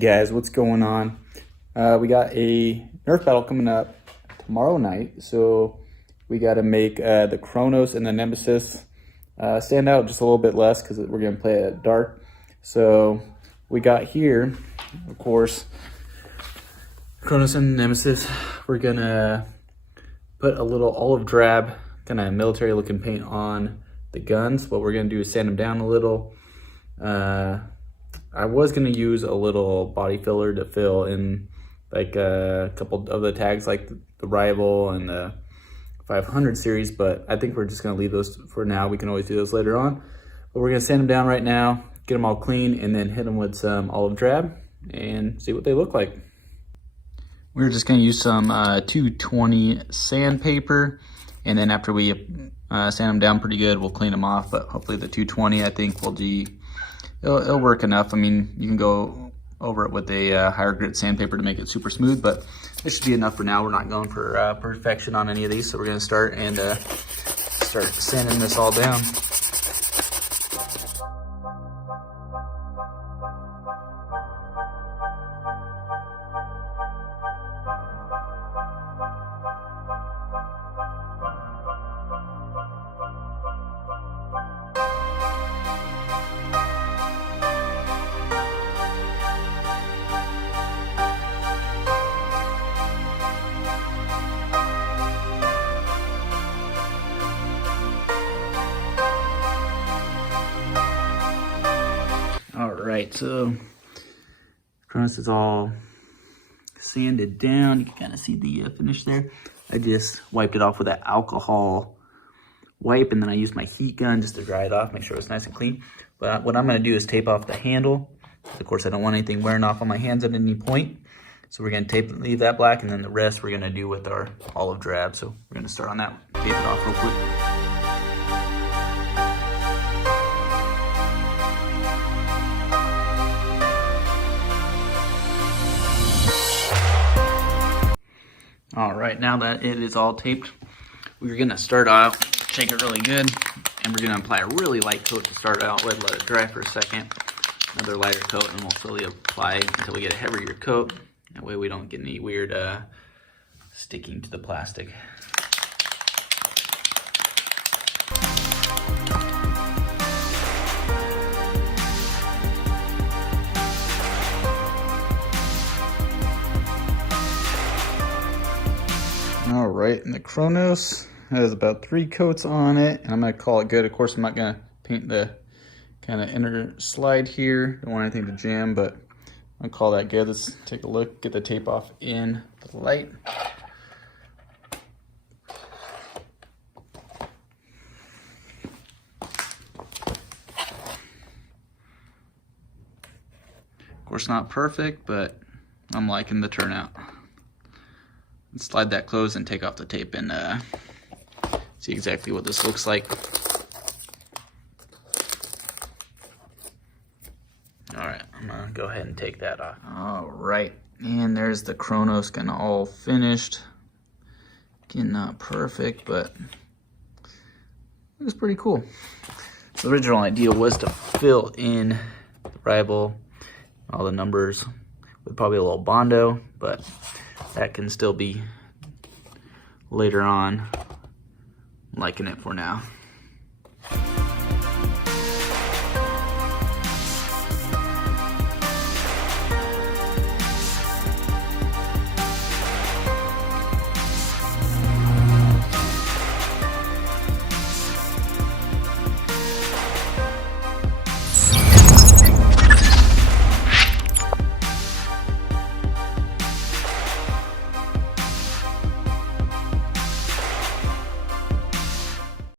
guys, what's going on? We got a Nerf battle coming up tomorrow night, so we got to make the Kronos and the Nemesis stand out just a little bit less because we're going to play it dark. So we got here, of course, Kronos and Nemesis. We're going to put a little olive drab, kind of military looking paint on the guns. What we're going to do is sand them down a little. I was going to use a little body filler to fill in like a couple of the tags like the Rival and the 500 series, but I think we're just going to leave those for now. We can always do those later on. But we're going to sand them down right now, get them all clean, and then hit them with some olive drab and see what they look like. We're just going to use some 220 sandpaper, and then after we sand them down pretty good, we'll clean them off. But hopefully the 220, I think, will it'll work enough. I mean, you can go over it with a higher grit sandpaper to make it super smooth, but this should be enough for now. We're not going for perfection on any of these, so we're going to start sanding this all down. All right, so Kronos is all sanded down. You can kind of see the finish there. I just wiped it off with that alcohol wipe, and then I used my heat gun just to dry it off, make sure it's nice and clean. But what I'm going to do is tape off the handle. Of course, I don't want anything wearing off on my hands at any point. So we're going to leave that black, and then the rest we're going to do with our olive drab. So we're going to start on that. Tape it off real quick. All right, now that it is all taped, we're gonna start out, shake it really good, and we're gonna apply a really light coat to start out with, let it dry for a second, another lighter coat, and we'll slowly apply until we get a heavier coat. That way we don't get any weird sticking to the plastic. All right, and the Kronos has about 3 coats on it, and I'm gonna call it good. Of course, I'm not gonna paint the kind of inner slide here. Don't want anything to jam, but I'm gonna call that good. Let's take a look, get the tape off in the light. Of course, not perfect, but I'm liking the turnout. Slide that closed and take off the tape and see exactly what this looks like. All right, I'm gonna go ahead and take that off. All right, and there's the Kronos kind of all finished. Again, not perfect, but it was pretty cool. So the original idea was to fill in the Rival, all the numbers with probably a little Bondo, but that can still be later on. I'm liking it for now.